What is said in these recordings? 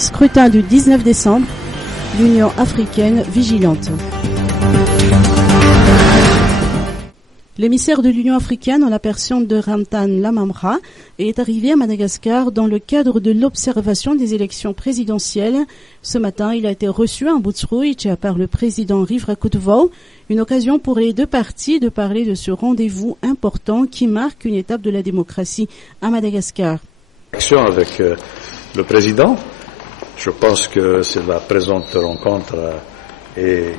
Scrutin du 19 décembre, l'Union africaine vigilante. L'émissaire de l'Union africaine en la personne de Ramtan Lamamra est arrivé à Madagascar dans le cadre de l'observation des élections présidentielles. Ce matin, il a été reçu à Boutrouïch par le président Rivra Koutouvo, une occasion pour les deux parties de parler de ce rendez-vous important qui marque une étape de la démocratie à Madagascar. Avec le président, je pense que c'est la présente rencontre et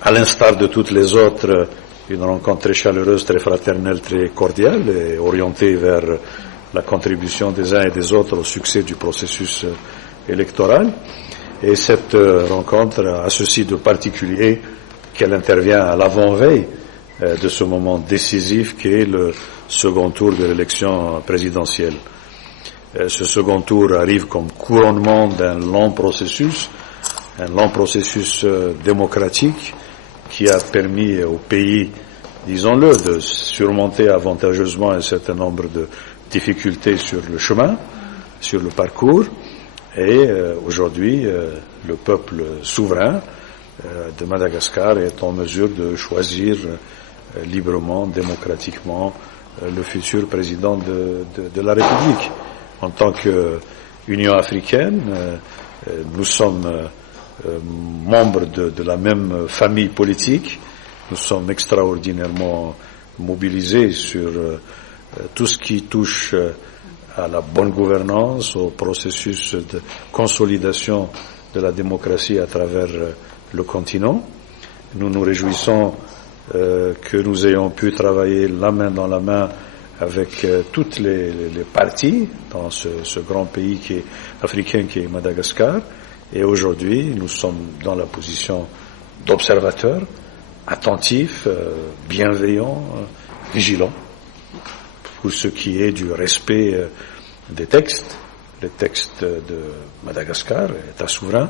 à l'instar de toutes les autres, une rencontre très chaleureuse, très fraternelle, très cordiale et orientée vers la contribution des uns et des autres au succès du processus électoral. Et cette rencontre a ceci de particulier qu'elle intervient à l'avant-veille de ce moment décisif qui est le second tour de l'élection présidentielle. Ce second tour arrive comme couronnement d'un long processus démocratique qui a permis au pays, disons-le, de surmonter avantageusement un certain nombre de difficultés sur le chemin, sur le parcours. Et aujourd'hui, le peuple souverain de Madagascar est en mesure de choisir librement, démocratiquement, le futur président de la République. En tant qu'Union africaine, nous sommes membres de la même famille politique. Nous sommes extraordinairement mobilisés sur tout ce qui touche à la bonne gouvernance, au processus de consolidation de la démocratie à travers le continent. Nous nous réjouissons que nous ayons pu travailler la main dans la main avec toutes les parties dans ce grand pays africain qui est Madagascar. Et aujourd'hui, nous sommes dans la position d'observateurs, attentifs, bienveillants, vigilants, pour ce qui est du respect des textes, les textes de Madagascar, État souverain,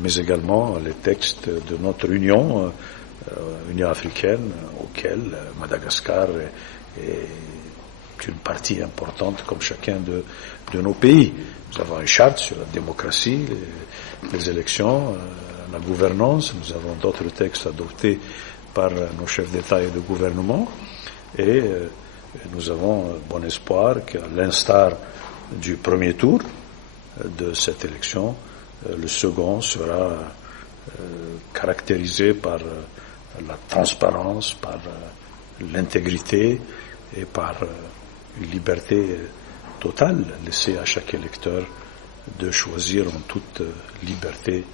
mais également les textes de notre Union africaine, auquel Madagascar est une partie importante comme chacun de nos pays. Nous avons une charte sur la démocratie, les élections, la gouvernance. Nous avons d'autres textes adoptés par nos chefs d'État et de gouvernement. Et nous avons bon espoir qu'à l'instar du premier tour de cette élection, le second sera caractérisé par la transparence, par l'intégrité et par une liberté totale laissée à chaque électeur de choisir en toute liberté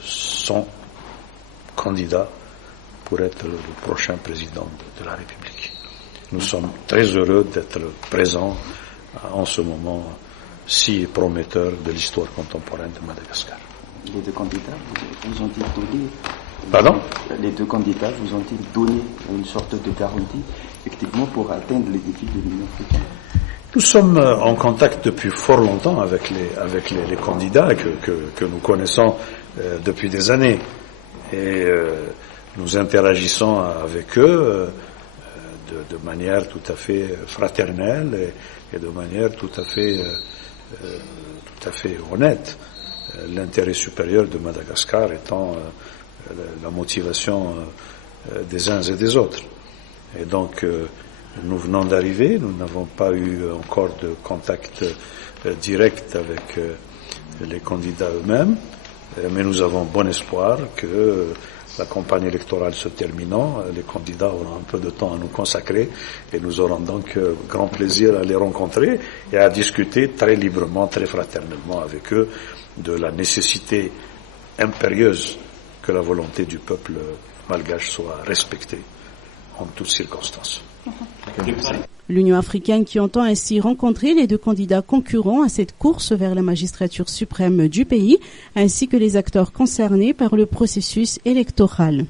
son candidat pour être le prochain président de la République. Nous sommes très heureux d'être présents en ce moment si prometteur de l'histoire contemporaine de Madagascar. Les deux candidats vous ont-ils donné Pardon ? Les deux candidats vous ont-ils donné une sorte de garantie effectivement pour atteindre les défis de l'Union africaine? Nous sommes en contact depuis fort longtemps avec les candidats que nous connaissons depuis des années. Et nous interagissons avec eux de manière tout à fait fraternelle et de manière tout à fait honnête. L'intérêt supérieur de Madagascar étant la motivation des uns et des autres. Et donc, nous venons d'arriver, nous n'avons pas eu encore de contact direct avec les candidats eux-mêmes, mais nous avons bon espoir que la campagne électorale se terminant, les candidats auront un peu de temps à nous consacrer et nous aurons donc grand plaisir à les rencontrer et à discuter très librement, très fraternellement avec eux de la nécessité impérieuse que la volonté du peuple malgache soit respectée en toutes circonstances. L'Union africaine qui entend ainsi rencontrer les deux candidats concurrents à cette course vers la magistrature suprême du pays, ainsi que les acteurs concernés par le processus électoral.